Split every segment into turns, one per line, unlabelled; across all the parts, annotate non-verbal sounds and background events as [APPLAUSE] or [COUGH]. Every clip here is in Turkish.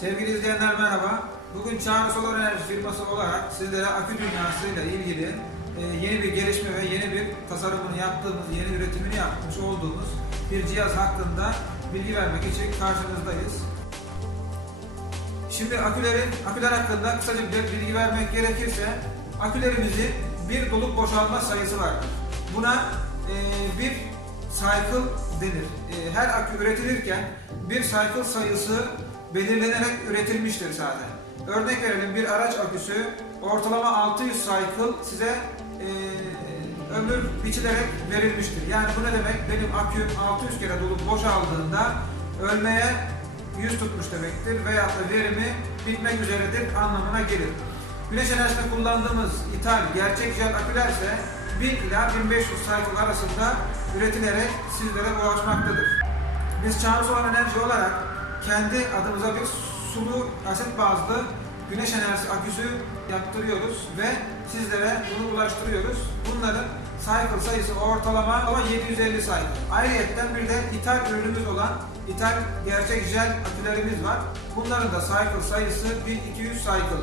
Sevgili izleyenler merhaba. Bugün Çağrı Solar Enerji firması olarak sizlere akü dünyasıyla ilgili e, yeni bir gelişme ve yeni bir tasarımını yaptığımız, yeni üretimini yapmış olduğumuz bir cihaz hakkında bilgi vermek için karşınızdayız. Şimdi akülerin, aküler hakkında kısaca bir bilgi vermek gerekirse akülerimizin bir dolup boşalma sayısı vardır. Buna e, bir cycle denir. E, her akü üretilirken bir cycle sayısı belirlenerek üretilmiştir zaten. Örnek verelim bir araç aküsü ortalama 600 cycle size e, ömür biçilerek verilmiştir. Yani bu ne demek? Benim aküm 600 kere dolup boşaldığında ölmeye yüz tutmuş demektir veya da verimi bitmek üzeredir anlamına gelir. Güneş enerjisinde kullandığımız ithal gerçek jel aküler ise 1000 ila 1500 cycle arasında üretilerek sizlere ulaşmaktadır. Biz Çağrı Solar Enerji olarak kendi adımıza bir sulu asit bazlı güneş enerjisi aküsü yaptırıyoruz ve sizlere bunu ulaştırıyoruz. Bunların cycle sayısı ortalama ama 750 cycle. Ayrıyeten bir de ithal ürünümüz olan ithal gerçek jel akülerimiz var. Bunların da cycle sayısı 1200 cycle.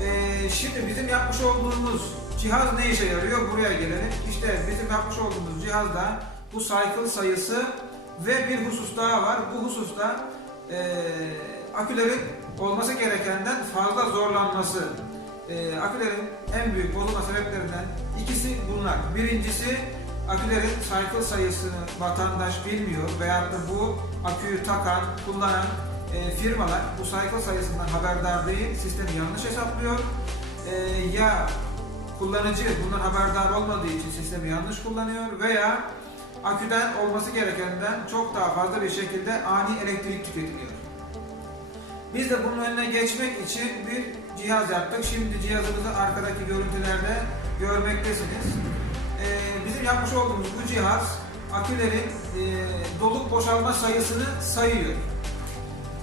Ee, şimdi bizim yapmış olduğumuz cihaz ne işe yarıyor? Buraya gelelim. İşte bizim yapmış olduğumuz cihazda bu cycle sayısı ve bir husus daha var. Bu hususta e, akülerin olması gerekenden fazla zorlanması. E, akülerin en büyük bozulma sebeplerinden ikisi bunlar. Birincisi akülerin cycle sayısını vatandaş bilmiyor veyahut da bu aküyü takan, kullanan e, firmalar bu cycle sayısından haberdar değil, sistemi yanlış hesaplıyor. E, ya kullanıcı bundan haberdar olmadığı için sistemi yanlış kullanıyor veya aküden olması gerekenden çok daha fazla bir şekilde ani elektrik tüketiliyor. Biz de bunun önüne geçmek için bir cihaz yaptık. Şimdi cihazımızı arkadaki görüntülerde görmektesiniz. Ee, bizim yapmış olduğumuz bu cihaz akülerin e, dolup boşalma sayısını sayıyor.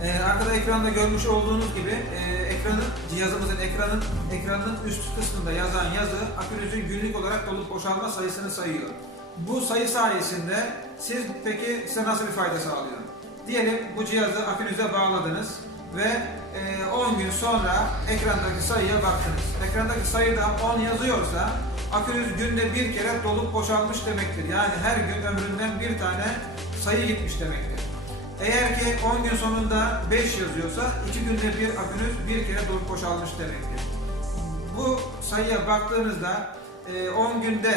Ee, arkada ekranda görmüş olduğunuz gibi e, ekranın cihazımızın ekranın ekranın üst kısmında yazan yazı akünüzün günlük olarak dolup boşalma sayısını sayıyor. Bu sayı sayesinde siz peki size nasıl bir fayda sağlıyor? Diyelim bu cihazı akünüze bağladınız ve e, 10 gün sonra ekrandaki sayıya baktınız. Ekrandaki sayıda 10 yazıyorsa akünüz günde bir kere dolup boşalmış demektir. Yani her gün ömründen bir tane sayı gitmiş demektir. Eğer ki 10 gün sonunda 5 yazıyorsa 2 günde bir akünüz bir kere dolup boşalmış demektir. Bu sayıya baktığınızda e, 10 günde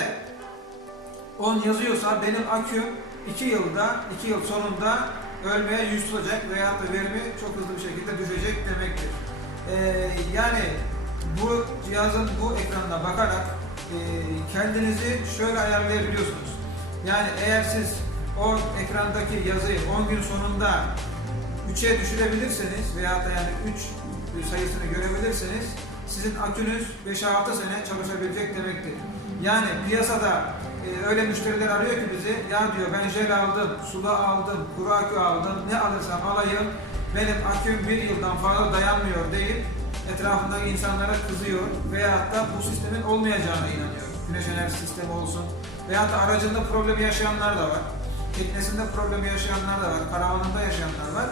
10 yazıyorsa benim aküm 2 yılda, 2 yıl sonunda ölmeye yüz tutacak veya da verimi çok hızlı bir şekilde düşecek demektir. Ee, yani bu cihazın bu ekranına bakarak e, kendinizi şöyle ayarlayabiliyorsunuz. Yani eğer siz o ekrandaki yazıyı 10 gün sonunda 3'e düşürebilirseniz veya da yani 3 sayısını görebilirseniz sizin akünüz 5-6 sene çalışabilecek demektir. Yani piyasada e, öyle müşteriler arıyor ki bizi ya diyor ben jel aldım, sulu aldım, kuru akü aldım ne alırsam alayım benim aküm bir yıldan fazla dayanmıyor deyip etrafındaki insanlara kızıyor veyahut da bu sistemin olmayacağına inanıyor. Güneş enerji sistemi olsun veyahut da aracında problemi yaşayanlar da var. Teknesinde problemi yaşayanlar da var, karavanında yaşayanlar var.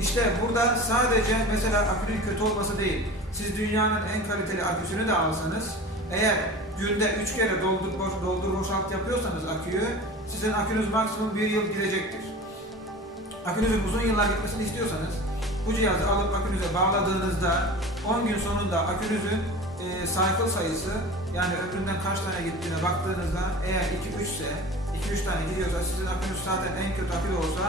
İşte burada sadece mesela akünün kötü olması değil. Siz dünyanın en kaliteli aküsünü de alsanız eğer günde 3 kere doldur boş doldur boşalt yapıyorsanız aküyü sizin akünüz maksimum 1 yıl gidecektir. Akünüzün uzun yıllar gitmesini istiyorsanız bu cihazı alıp akünüze bağladığınızda 10 gün sonunda akünüzün e, cycle sayısı yani ömründen kaç tane gittiğine baktığınızda eğer 2-3 ise 2-3 tane gidiyorsa sizin akünüz zaten en kötü akü olsa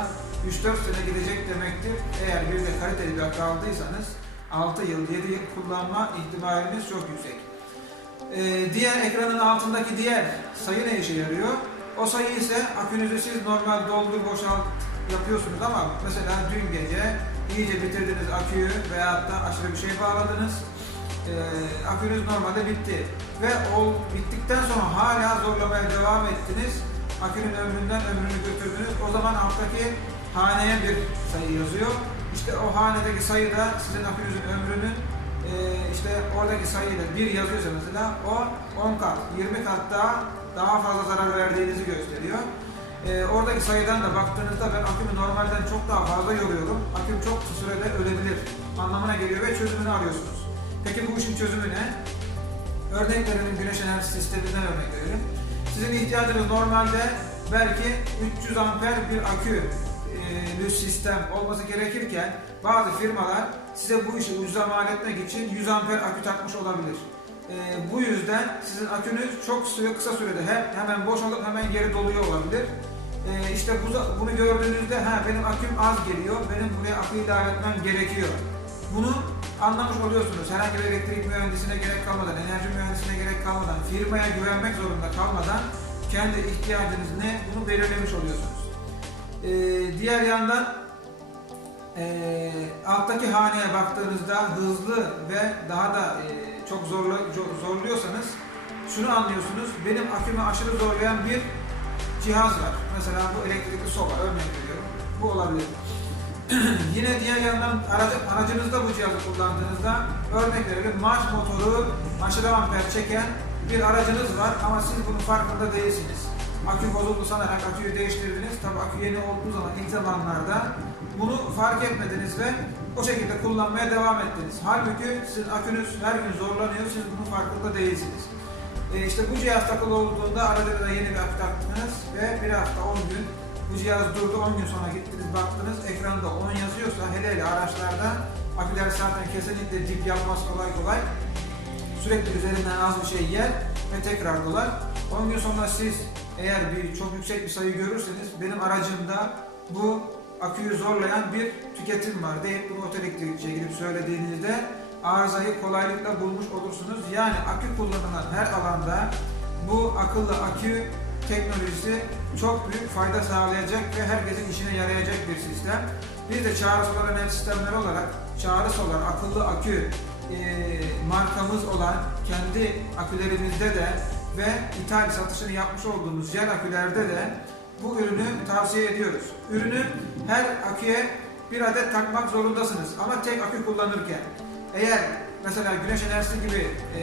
3-4 sene gidecek demektir. Eğer bir de kaliteli bir akü aldıysanız 6 yıl 7 yıl kullanma ihtimaliniz çok yüksek. Ee, diğer ekranın altındaki diğer sayı ne işe yarıyor? O sayı ise akünüzü siz normal doldur boşalt yapıyorsunuz ama mesela dün gece iyice bitirdiniz aküyü veyahut da aşırı bir şey bağladınız. Ee, akünüz normalde bitti ve o bittikten sonra hala zorlamaya devam ettiniz. Akünün ömründen ömrünü götürdünüz. O zaman alttaki haneye bir sayı yazıyor. İşte o hanedeki sayı da sizin akünüzün ömrünün e, işte oradaki sayıyla bir yazıyorsa mesela o 10 kat, 20 kat daha daha fazla zarar verdiğinizi gösteriyor. Ee, oradaki sayıdan da baktığınızda ben akümü normalden çok daha fazla yoruyorum. Aküm çok kısa sürede ölebilir anlamına geliyor ve çözümünü arıyorsunuz. Peki bu işin çözümü ne? Örnek verelim güneş enerji sisteminden örnek verelim. Sizin ihtiyacınız normalde belki 300 amper bir akü e, sistem olması gerekirken bazı firmalar size bu işi ucuza mal etmek için 100 amper akü takmış olabilir. E, bu yüzden sizin akünüz çok süre, kısa sürede hem hemen boşalıp hemen geri doluyor olabilir. E, işte bu, bunu gördüğünüzde ha benim aküm az geliyor, benim buraya akü ilave etmem gerekiyor. Bunu anlamış oluyorsunuz. Herhangi bir elektrik mühendisine gerek kalmadan, enerji mühendisine gerek kalmadan, firmaya güvenmek zorunda kalmadan kendi ihtiyacınız ne bunu belirlemiş oluyorsunuz. Ee, diğer yandan ee, alttaki haneye baktığınızda hızlı ve daha da ee, çok zorla, zo- zorluyorsanız şunu anlıyorsunuz. Benim akümü aşırı zorlayan bir cihaz var. Mesela bu elektrikli soba örnek veriyorum. Bu olabilir. [CLEARS THROAT] Yine diğer yandan aracı, aracınızda bu cihazı kullandığınızda örnek verelim marş motoru aşırı amper çeken bir aracınız var ama siz bunun farkında değilsiniz. Akü bozuldu sanarak aküyü değiştirdiniz. Tabi akü yeni olduğu zaman ilk zamanlarda bunu fark etmediniz ve o şekilde kullanmaya devam ettiniz. Halbuki sizin akünüz her gün zorlanıyor, siz bunun farkında değilsiniz. E işte bu cihaz takılı olduğunda aracınıza yeni bir akü taktınız ve bir hafta 10 gün bu cihaz durdu 10 gün sonra gittiniz baktınız ekranda 10 yazıyorsa hele hele araçlarda aküler zaten kesinlikle dip yapmaz kolay kolay sürekli üzerinden az bir şey yer ve tekrar dolar. 10 gün sonra siz eğer bir çok yüksek bir sayı görürseniz benim aracımda bu aküyü zorlayan bir tüketim var deyip bunu otoelektrikçiye gidip söylediğinizde arızayı kolaylıkla bulmuş olursunuz. Yani akü kullanılan her alanda bu akıllı akü teknolojisi çok büyük fayda sağlayacak ve herkesin işine yarayacak bir sistem. Biz de çağrı solar enerji sistemleri olarak çağrı solar akıllı akü e, markamız olan kendi akülerimizde de ve ithal satışını yapmış olduğumuz yer akülerde de bu ürünü tavsiye ediyoruz. Ürünü her aküye bir adet takmak zorundasınız ama tek akü kullanırken. Eğer mesela güneş enerjisi gibi e,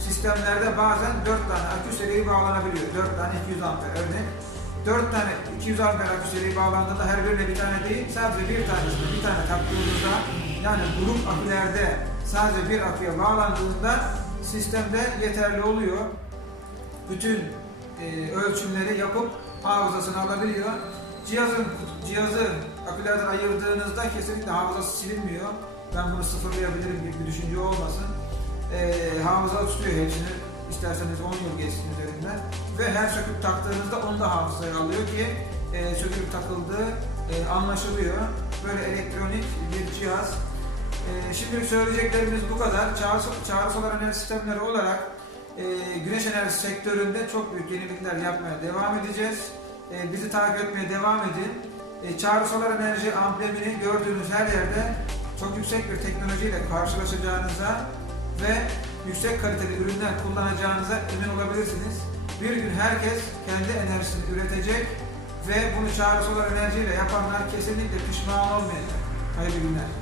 sistemlerde bazen 4 tane akü seriyi bağlanabiliyor. 4 tane 200 amper örnek. 4 tane 200 amper akü seriyi bağlandığında her birine bir tane değil sadece bir tanesini bir tane taktığınızda yani grup akülerde sadece bir aküye bağlandığında sistemde yeterli oluyor. Bütün e, ölçümleri yapıp hafızasını alabiliyor. Cihazın cihazı akülerden ayırdığınızda kesinlikle hafızası silinmiyor. Ben bunu sıfırlayabilirim gibi bir düşünce olmasın. E, hafıza tutuyor hepsini. İsterseniz 10 yıl geçsin üzerinden. Ve her söküp taktığınızda onu da hafızaya alıyor ki e, sökülüp takıldığı e, anlaşılıyor. Böyle elektronik bir cihaz. E, şimdilik söyleyeceklerimiz bu kadar. Çağrı, çağrı solar enerji sistemleri olarak e, güneş enerjisi sektöründe çok büyük yenilikler yapmaya devam edeceğiz. E, bizi takip etmeye devam edin. E, enerji amblemini gördüğünüz her yerde çok yüksek bir teknolojiyle karşılaşacağınıza ve yüksek kaliteli ürünler kullanacağınıza emin olabilirsiniz. Bir gün herkes kendi enerjisini üretecek ve bunu çağrı solar enerjiyle yapanlar kesinlikle pişman olmayacak. Hayırlı günler.